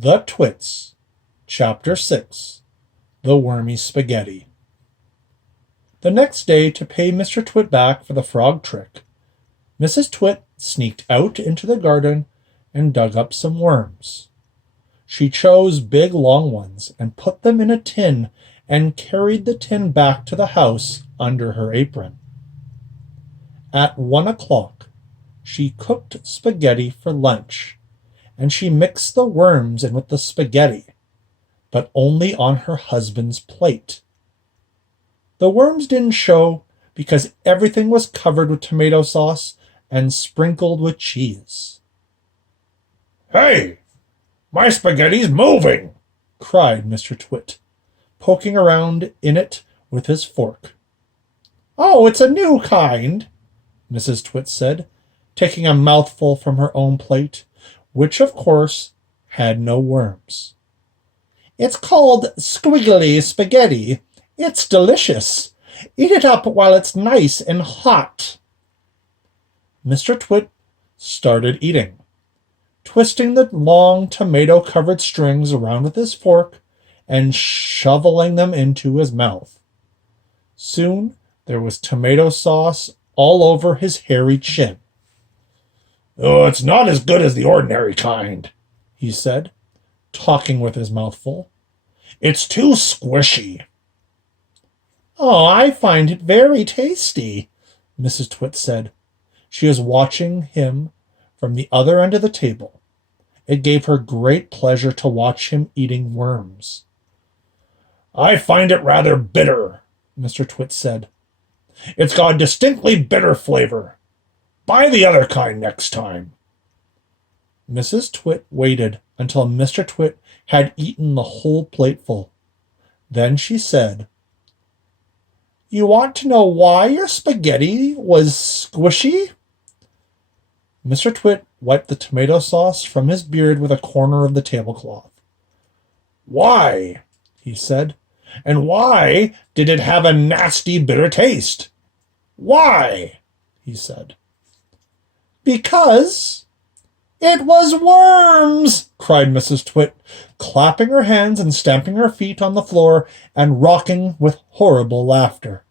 The Twits, Chapter 6, The Wormy Spaghetti. The next day, to pay Mr. Twit back for the frog trick, Mrs. Twit sneaked out into the garden and dug up some worms. She chose big long ones and put them in a tin and carried the tin back to the house under her apron. At 1 o'clock, she cooked spaghetti for lunch, and she mixed the worms in with the spaghetti, but only on her husband's plate. The worms didn't show because everything was covered with tomato sauce and sprinkled with cheese. "Hey, my spaghetti's moving!" cried Mr. Twit, poking around in it with his fork. "Oh, it's a new kind," Mrs. Twit said, taking a mouthful from her own plate, which, of course, had no worms. "It's called squiggly spaghetti. It's delicious. Eat it up while it's nice and hot." Mr. Twit started eating, twisting the long tomato-covered strings around with his fork and shoveling them into his mouth. Soon there was tomato sauce all over his hairy chin. "Oh, it's not as good as the ordinary kind," he said, talking with his mouth full. "It's too squishy." "Oh, I find it very tasty," Mrs. Twit said. She was watching him from the other end of the table. It gave her great pleasure to watch him eating worms. "I find it rather bitter," Mr. Twit said. "It's got a distinctly bitter flavor. Buy the other kind next time." Mrs. Twit waited until Mr. Twit had eaten the whole plateful. Then she said, "You want to know why your spaghetti was squishy?" Mr. Twit wiped the tomato sauce from his beard with a corner of the tablecloth. "Why?" he said. "And why did it have a nasty, bitter taste? Why?" he said. "Because it was worms!" cried Mrs. Twit, clapping her hands and stamping her feet on the floor and rocking with horrible laughter.